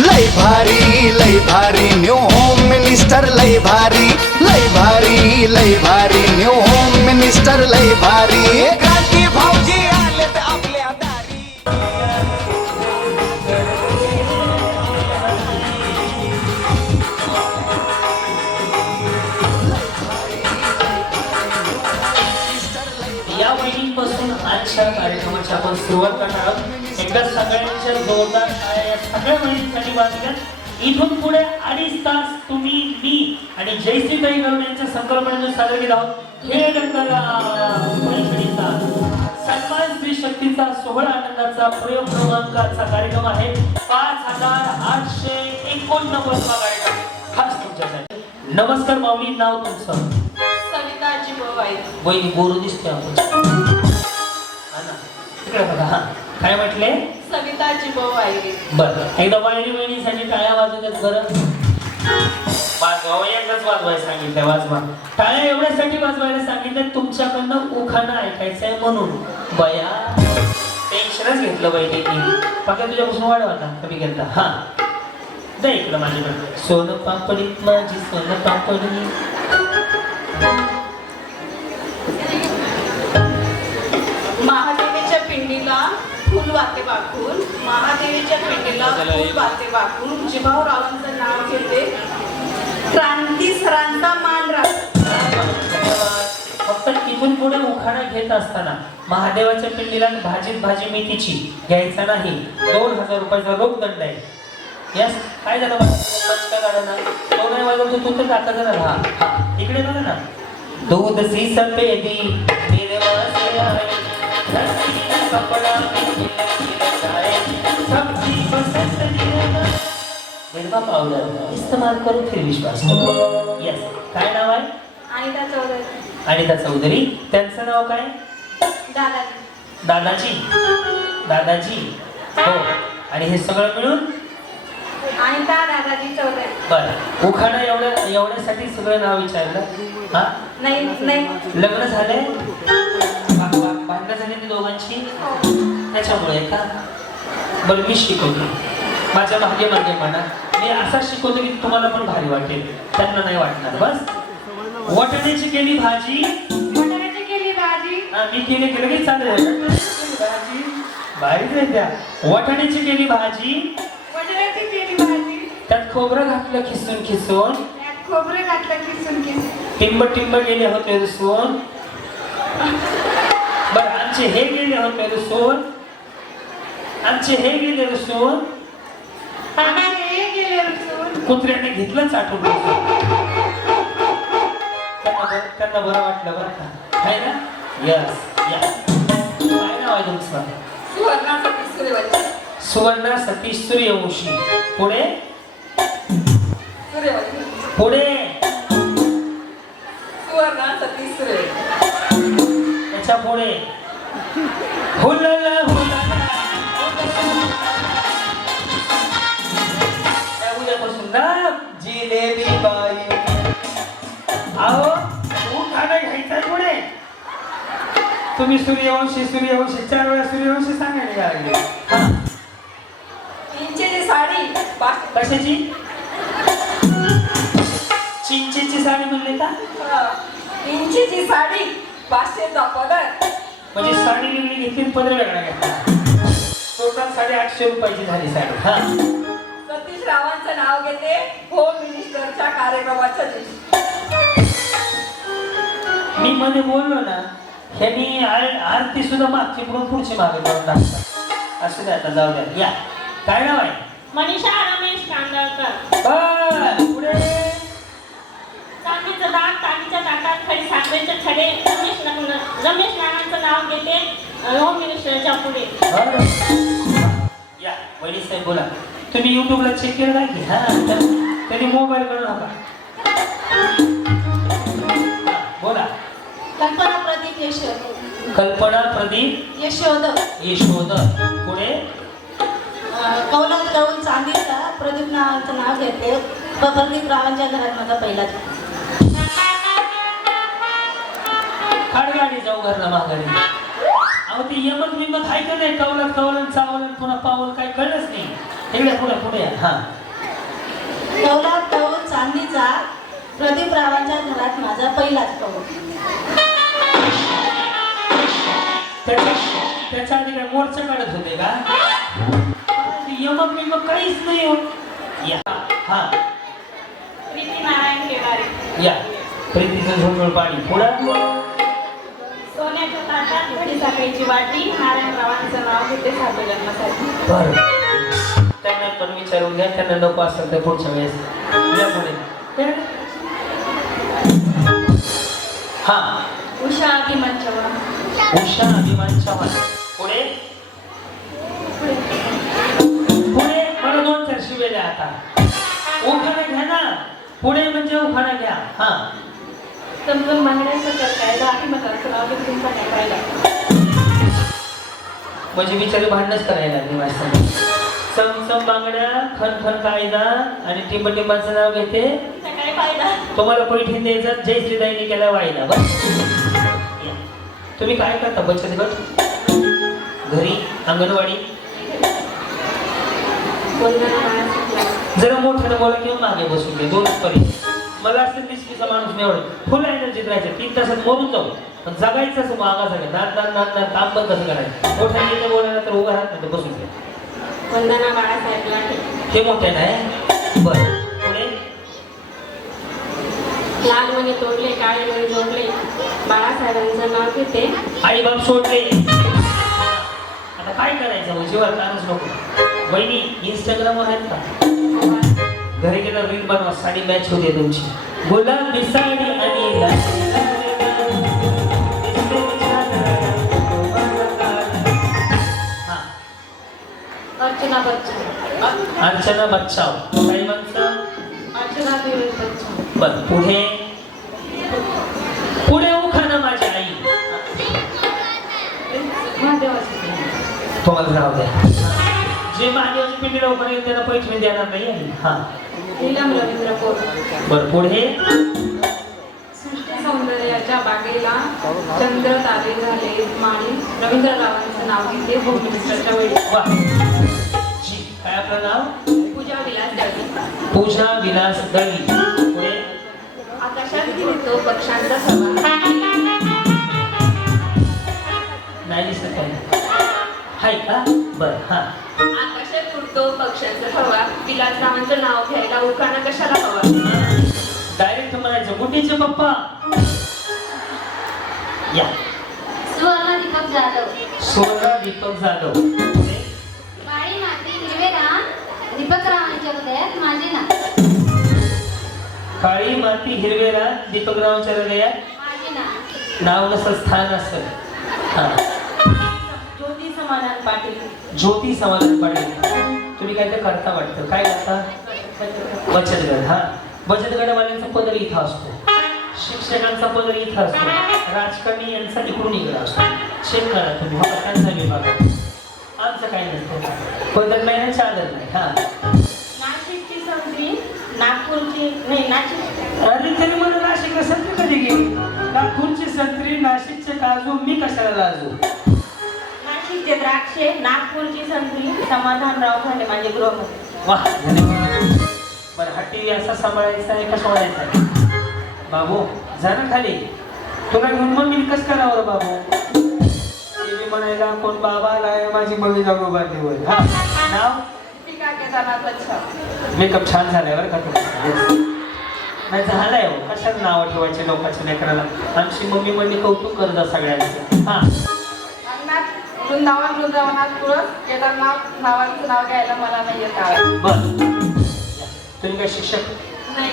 लय भारी लय भारी न्यू होम मिनिस्टर लय भारी लय भारी लय भारी न्यू होम मिनिस्टर लय भारी। क्रांती भाऊजी आलेत आपल्या दारी। या महिन्यापासून आजच्या कार्यक्रमाची आपण सुरुवात करणार आहोत. एकदा सगळ्यांच्या जोरदार टाळ्या या सगळ्या महिन्यांसाठी वाजल्या इथून पुढे अडीच तास तुम्ही मी आणि जयश्रीताई गरुड यांच्या संकल्पनेतून सादर केला आहोत. मैत्रिणीचा सन्मान स्त्री शक्तीचा सोहळा आनंदाचा प्रयोग क्रमांकाचा कार्यक्रम आहे. पाच हजार आठशे एकोणनव्वद कार्यक्रम खास तुमच्यासाठी. नमस्कार माऊली नाव तुमचं? सविता जिबोबाई वहिनी बोर दिसते आपण. हा ना. इकडे बघा. हा काय म्हटले? सविता जिबोबाई बरं. एकदा वायरी वहिनीसाठी टाळ्या वाजवतात बरं वाजवा एकदाच वाजवायला सांगितलं वाजवा टाळ्या एवढ्यासाठी वाजवायला सांगितलं तुमच्याकडनं उखाणं ऐकायचंय म्हणून. बया टेन्शनच घेतलं बहिणींनी. फक्त तुझ्यापासून वाढवा ना कमी घेतला हा. दे इकडं माझ्याकडे. सोनं पापडी माझी सोनं पापडी वाते वाकून महादेवीच्या पिंडीला फूल वाते वाकून जिभाऊ रावांचं नाव घेते क्रांती सरांचा मान फक्त इथून पुढे उखाणा घेत असताना महादेवाच्या पिंडीला भाजीत भाजी मेथीची घ्यायचा नाही दोन हजार रुपयाचा रोख दंड आहे. यस काय झालं काय झालं ना? तो नाही वाजवतो तू तर जाता जरा हा हा इकडे बघा ना. दूध सी सफेदी मेरे वासे निरमा पावडर इस्तेमाल करो फिर विश्वास. करो यस काय नाव आहे? आणि त्या चौधरी. अनिता चौधरी. त्यांचं नाव काय? दादाजी. दादाजी. दादाजी. हो. आणि हे सगळं मिळून? त्या दादाजी चौधरी. बरं. उखाणं एवढ्या एवढ्यासाठी सगळं नाव विचारलं. हा? नाही नाही. लग्न झालंय? भांडणं झाली ती दोघांची? त्याच्यामुळे का? बरं मी शिकवतो. माझ्या मागे मागे म्हणा. मी असा शिकवतो की तुम्हाला पण भारी वाटेल. त्यांना नाही वाटणार. बस. वाटण्याची केली भाजी. मटणाची केली भाजी. मी केले केलं की चालेल भाजी भारी वाटाण्याची केली भाजी. मटणाची केली भाजी. त्यात खोबरं घातलं खिसून खिसून. खोबरं घातलं किसून किसून टिंब टिंब गेले होते रुसून. बर आमचे हे गेले होते रुसून. आमचे हे गेले रुसून हे गेले कुत्र्याने घेतलं चाटून रुसून. त्यांना बरं त्यांना बरं वाटलं बरं का? आहे ना? यस काय नाव आहे तुमचं? सुवर्णा सतीश सूर्यवंशी. पुढे? पुढे? सुवर्णा सतीश सूर्यवंशी. त्याच्या पुढे. हुलला हुलला. उद्यापासून ना जिलेबी बाई. अहो तू खाणं घ्यायचं पुढे तुम्ही सूर्यवंशी सूर्यवंशी चार वेळा सूर्यवंशी सांगायला लागले. इंचेची साडी पाच कशाची? चिंचेची साडी म्हणले का? इंचीची साडी पाचशेचा पदर. म्हणजे साडी घेतली पदर घेतला. टोटल साडे आठशे रुपयाची झाली साडी हा. सतीश रावांचं नाव घेते होम मिनिस्टरच्या कार्यक्रमाच्या दिवशी मी मध्ये बोललो ना ह्यांनी आर- आरती सुद्धा मागची पुढून पुढची मागे करून टाकतात असं काय आता जाऊ द्या या. काय नाव आहे? मनीषा रमेश कांदळकर. बर, पुढे. चांदीचं दात तांदीच्या ताटात खडी साखरेचे खडे रमेश नाना- रमेश नानांचं नाव घेते मिनिस्टरच्या पुढे. या साहेब बोला. तुम्ही युट्यूबला चेक केलं नाही की? हा तर त्यांनी मोबाईल करू नका. बोला. कल्पना प्रदीप यशोद. कल्पना प्रदीप यशोद. यशोद. पुढे? कौलाद गळून चांदीचा प्रदीप नावांचं नाव घेते. प- प्रदीप रावांच्या घरात माझा पहिला. खाडगाडी जाऊ घरला माघारी. अहो ती यमन विमत आहे का नाही? कवलत कवलन चावलन पुन्हा पावल काय कळलंच नाही. इकडे पुढे पुढे या. हा. कौलात कौल चांदीचा प्रदीप रावांच्या घरात माझा पहिलाच कौल. त्याच्या त्याच्या आधी काय मोर्चा काढत होते का? यमक बिमक काहीच नाही होत या. हा. प्रीती नारायण केवारे. या. प्रीतीचं झोंबळ पाणी पुढं. घडी साखरेची वाटी नारायणरावांचं नाव घेते साधू जन्मासाठी. बर. त्यांना पण विचारून घ्या त्यांना नको असेल तर पुढच्या वेळेस. या पुढे. हा. उषा अभिमान चव्हाण उषा अभिमान चव्हाण पुढे. पुढे? मला दोन चार शिवेले आता. उखाणा घ्या ना. पुढे म्हणजे उखाणा घ्या. हा. समजून तुमचा काय पाहिला म्हणजे बिचारी भांडणच करायला लागली माझ्या सम सम बांगड्या खन खन कायदा आणि टिंब टिंबाचं नाव घेते. काय फायदा? तुम्हाला पैठण द्यायचं जय श्रीदाईने केला वाईला बस. तुम्ही काय करता बचत गट? घरी अंगणवाडी? जरा मोठ्यानं बोला किंवा मागे बसून घे दोन पर्यंत मला असं दिसतीचा माणूस नाही आवडत फुल एनर्जीत राहायचं तीन तासात मोरून जाऊ. पण जगायचं असं मागा सगळं नात नात नात नात काम पण कसं करायचं? मोठ्याने येतं बोलायला तर उभं राहत नाही बसून घे वंदना बाळासाहेब लाठे. हे मोठ्यानं आहे बरं. पुढे? लाल मणी तोडले काळे मणी जोडले बाळासाहेबांचं नाव घेते. आई बाप सोडले. आता काय करायचं? जीवात ताणच नको. बहिणी इंस्टाग्रामवर आहेत का? घरी गेलं रील बनवा साडी मॅच होते तुमची. गुलाबी साडी आणि हा, अर्चना बच्चन. अर्चना काही म्हणतं अर्चना बर पुढे? पुढे उखाणा माझी आई. तुम्हाला राहू द्या. जे महादेवाची पिंडीला उखाणा येईल त्याला पैसे देणार नाही आहे. हा. नीलम रवींद्र बर पुढे सौंदर्याच्या बागेला चंद्र तारे झाले माळी रवींद्ररावांचं नाव घेते होम मिनिस्टरच्या वेळी. वा. जी काय आपलं नाव? पूजा विलास दळवी. पूजा विलास दळवी. पुढे. आकाशात फिरतो पक्ष्यांचा सभा. नाही दिसत हाय का? बर हा. आकाशात उडतो पक्ष्यांचा हवा विलासरावांचं नाव घ्यायला उखाणा कशाला हवा? डायरेक्ट म्हणायचं. गुड्डीचे पप्पा. या. सुवर्ण दीपक जाधव. सोळा दीपक जाधव. माती हिरवे रान दीपकरावांच्या हृदयात माझे नाव. काळी माती दीपकरावांच्या हृदयात माझे नाव. नाव नसं स्थान असतं. हा. समाधान पाटील. ज्योती समाधान पाटील. तुम्ही काय तर करता वाटतं. काय करता? बचत गट हा. बचत गटवाल्यांचा पदर इथं असतो. शिक्षकांचा पदर इथं असतो. राजकारणी यांचा तिकडून इकडे असतो. चेक करा तुम्ही हा त्यांचा विभाग. आमचं काय नसतं. पदर नाही ना चालत नाही हा. नाशिकची संत्री नागपूरची नाही नाशिक. अरे तरी मला नाशिकला संत्री कधी गेली? नागपूरची संत्री नाशिकचे काजू मी कशाला लाजू? नाशिकचे द्राक्षे नागपूरची संत्री समाधानराव झाले माझे गृहमंत्री. वा धन्यवाद बरं हा टी व्ही असा सांभाळायचा आहे का सोडायचा आहे? बाबू जा ना खाली. तुला घेऊन मग मी कसं करावं बाबू. टीव्ही म्हणायला कोण बाबा आलाय माझी मम्मी जाऊन उभा वर हा नाव? दीपिका केदारनाथ बच्चन मेकअप छान झालाय बरं का तुमचा. नाही झालंय हो. कशाला नाव ठेवायचे लोकांच्या लेकराला? आमची मम्मी म्हणजे कौतुक करता सगळ्यांचं. हा. वृंदावन वृंदावनात तुळस केदारनाथ नावाचं नाव घ्यायला मला नाही येत बर. तुम्ही काय शिक्षक? नाही.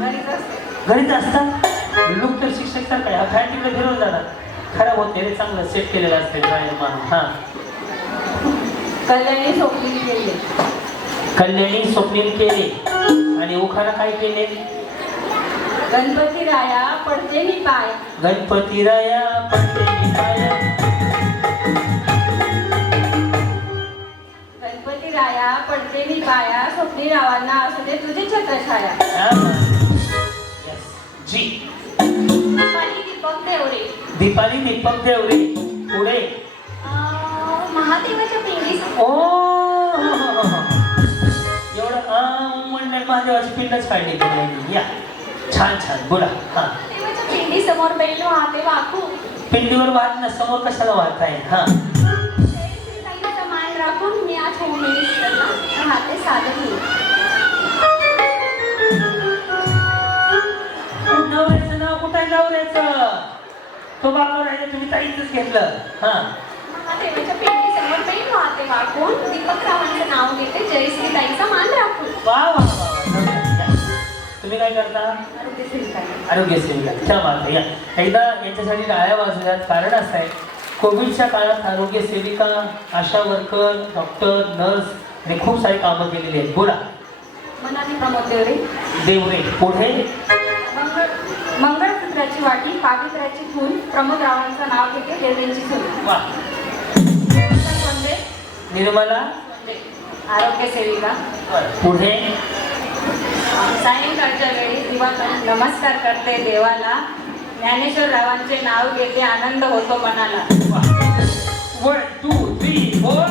घरीच असते. घरीच असतात लुक तर शिक्षक सारखा आहे. फॅन तिकडे फिरवून जाणार. खराब होते रे चांगलं सेट केलेलं असते ड्रायर माणूस हा. कल्याणी सोपली गेली कल्याणी स्वप्नील केले. आणि उखाणा काय केले? गणपती राया पडते मी पाय. गणपती राया पडते. गणपती पडते मी पाया स्वप्नी रावांना असू दे तुझी छत्रछाया. जी. दीपाली दीपक देवरे. दीपाली दीपक देवरे. पुढे. महादेवाच्या पिंडी. ओ. महादेवाची पिंडच काढली तुम्ही. या. छान छान. बोला. हा. पिंडी समोर बैल वाहते वाकू पिंडीवर वाहत ना समोर कशाला वाहताय हा. मी होऊन मिनिस्टरला राहते साधन नवऱ्याचं नाव कुठं नवऱ्याचं तो बाबा राहिले तुम्ही ताईच घेतलं. हा. महादेवाच्या पिंडी समोर बैल वाहते वाकून दीपक रावांचं नाव घेते जयश्री ताईचा मान राखून वा वा. तुम्ही काय करता? आरोग्य सेविका आरोग्य सेविका क्या बात आहे या. एकदा यांच्यासाठी टाळ्या वाजवल्यात कारण असं आहे कोविडच्या काळात आरोग्य सेविका आशा वर्कर डॉक्टर नर्स आणि खूप सारी कामं केलेली आहेत. बोला. मनाली प्रमोद देवरे. देवरे पुढे? मंगळ मंगळसूत्राची वाटी पावित्र्याची फूल प्रमोद रावांचं नाव घेते वा. सोंदे निर्मला? आरोग्य सेविका. पुढे? सायंकाळच्या वेळी दिवा नमस्कार करते देवाला. ज्ञानेश्वर रावांचे नाव घेते आनंद होतो मनाला. One two three four